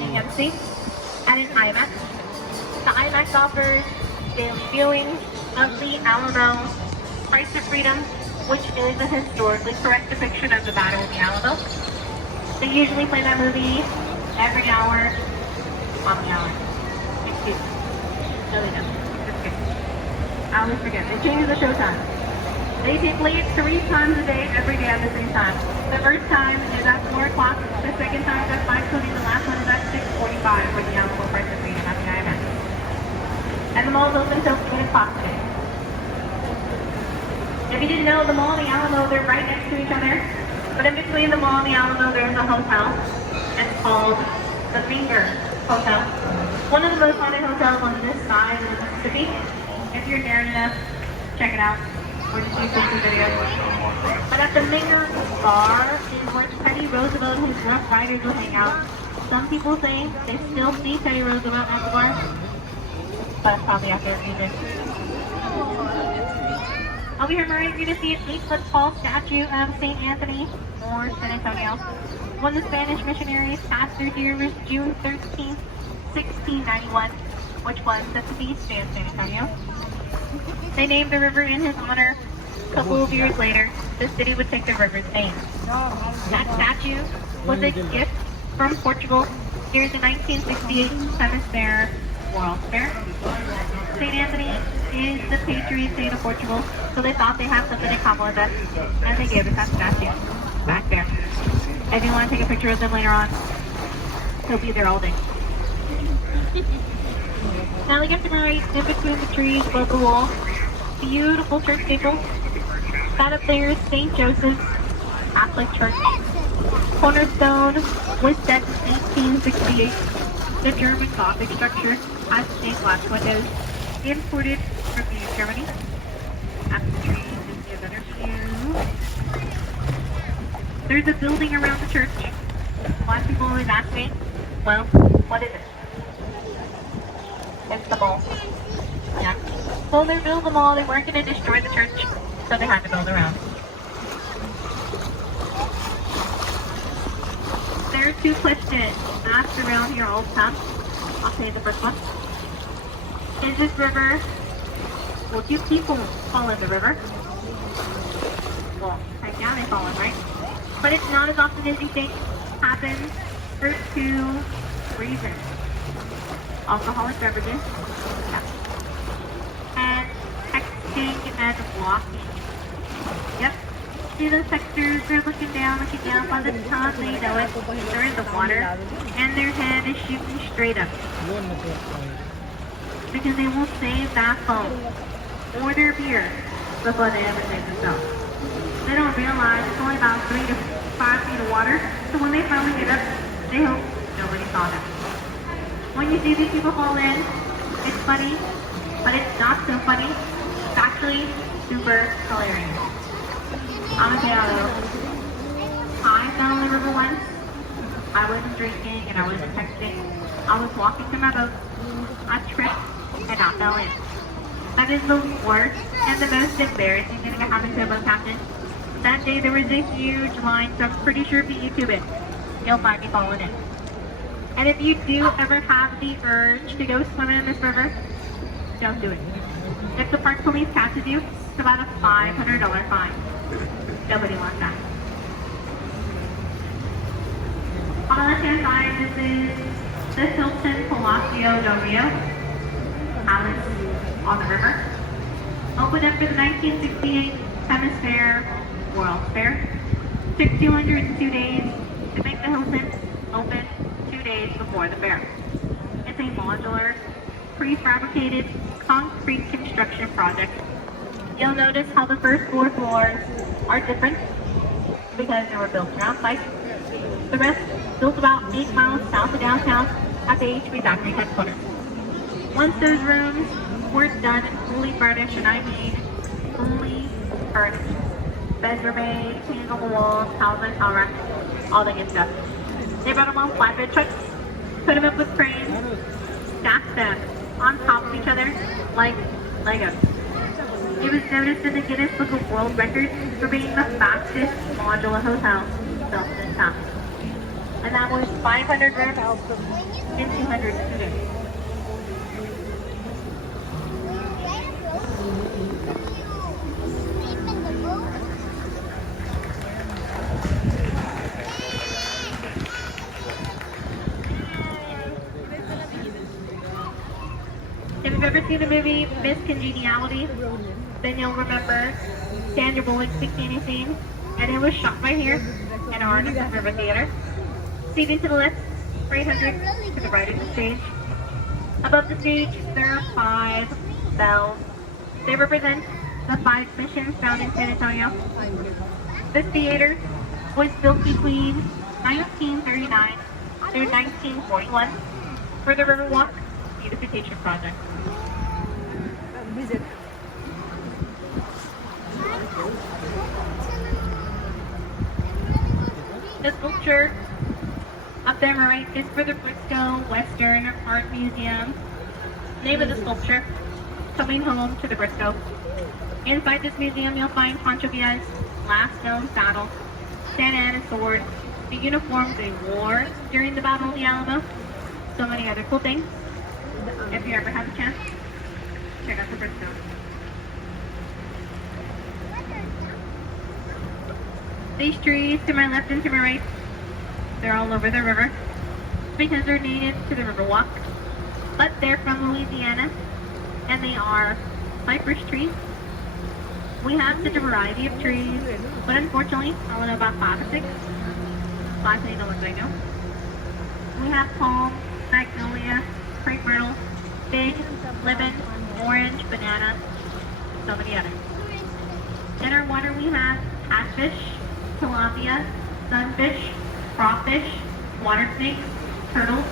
AMC, and an IMAX. The IMAX offers daily viewing of the Alamo Price of Freedom, which is a historically correct depiction of the Battle of the Alamo. They usually play that movie every hour on the hour. Excuse me. No, they don't. Just kidding. I always forget. They change the show time. They play it 3 times a day, every day at the same time. The first time is at 4 o'clock. The second time is at 5:20. The last one is at 6:45 for the Alamo Price of Freedom at the IMAX. And the mall is open until 7 o'clock today. If you didn't know, the mall and the Alamo, they're right next to each other. But in between the mall and the Alamo, there's a hotel. It's called the Finger Hotel. One of the most haunted hotels on this side of the Mississippi. If you're near enough, check it out. Or just use some videos. But at the Minger Bar is where Teddy Roosevelt and his Rough Riders will hang out. Some people say they still see Teddy Roosevelt at the bar. But it's probably after a reason. Over here, Murray, you're going to see an 8-foot tall statue of St. Anthony, or San Antonio. One of the Spanish missionaries passed through here was June 13th, 1691, which was the feast day of San Antonio. They named the river in his honor. A couple of years later, the city would take the river's name. That statue was a gift from Portugal during the 1968 Hemisphere World Fair. St. Anthony is the patron saint of Portugal, so they thought they had something in common with us, and they gave us that statue back there. If you want to take a picture of them later on, he'll be there all day. Now we get to the right, in between the trees above the wall, beautiful church steeple. That up there is St. Joseph's Catholic Church. Cornerstone was set in 1868. The German Gothic structure has stained glass windows, imported from Germany. After the trees is the better view. There's a building around the church. A lot of people always ask me, well, what is it? It's the mall. Yeah. Well, they built the mall, they weren't going to destroy the church, so they had to build around. There are 2 questions asked around here all the time. I'll say the first one. Is this river, will 2 people fall in the river? Well, right now they fall in, right? But it's not as often as you think happens for 2 reasons. Alcoholic beverages, yeah. And texting and walking. Yep. See those texters, they're looking down. By the time they know it, they're in the water, and their head is shooting straight up. Because they will save that phone or their beer before they ever save themselves. They don't realize it's only about 3 to 5 feet of water, so when they finally get up, they hope nobody saw them. When you see these people fall in, it's funny, but it's not so funny. It's actually super hilarious. I'm gonna say I fell in the river once. I wasn't drinking and I wasn't texting. I was walking to my boat. I tripped and I fell in. That is the worst and the most embarrassing thing that happened to a boat captain. That day there was a huge line, so I'm pretty sure if you YouTube it, you'll find me falling in. And if you do ever have the urge to go swimming in this river, don't do it. If the park police catches you, it's about a $500 fine. Nobody wants that. On the left-hand side, this is the Hilton Palacio Del Rio Palace on the river. Opened up for the 1968 Hemisphere World Fair. Took 202 days to make the Hilton open 2 days before the fair. It's a modular, prefabricated concrete construction project. You'll notice how the first 4 floors are different because they were built around site. The rest built about 8 miles south of downtown at the HP factory headquarters. Once those rooms were done and fully furnished, and I mean fully furnished, beds were made, cleaned on the walls, towels and towel racks, all the good stuff. They brought them on flatbed trucks, put them up with cranes, stacked them on top of each other like Legos. It was noticed in the Guinness Book of World Records for being the fastest modular hotel built in town. and that was 500 reps and 200 students. If you've ever seen the movie Miss Congeniality, then you'll remember Sandra Bullock's bikini scene, and it was shot right here in our River Theater. Seated to the left, 300 to the right of the stage. Above the stage, there are 5 bells. They represent the 5 missions found in San Antonio. This theater was built between 1939 through 1941 for the Riverwalk Beautification Project. Visit. The sculpture up there on the right is for the Bristol Western Art Museum. Name of the sculpture, Coming Home to the Bristol. Inside this museum you'll find Pancho Villa's last known battle, Santa Anna's sword, the uniforms they wore during the Battle of the Alamo, so many other cool things. If you ever have a chance, check out the Bristol. These trees to my left and to my right, they're all over the river because they're native to the Riverwalk, but they're from Louisiana and they are cypress trees. We have such a variety of trees, but unfortunately, I only know about 5 or 6. 5 are the ones I know. We have palm, magnolia, crepe myrtle, fig, lemon, orange, banana, and so many others. In our water we have catfish, tilapia, sunfish, crawfish, water snakes, turtles,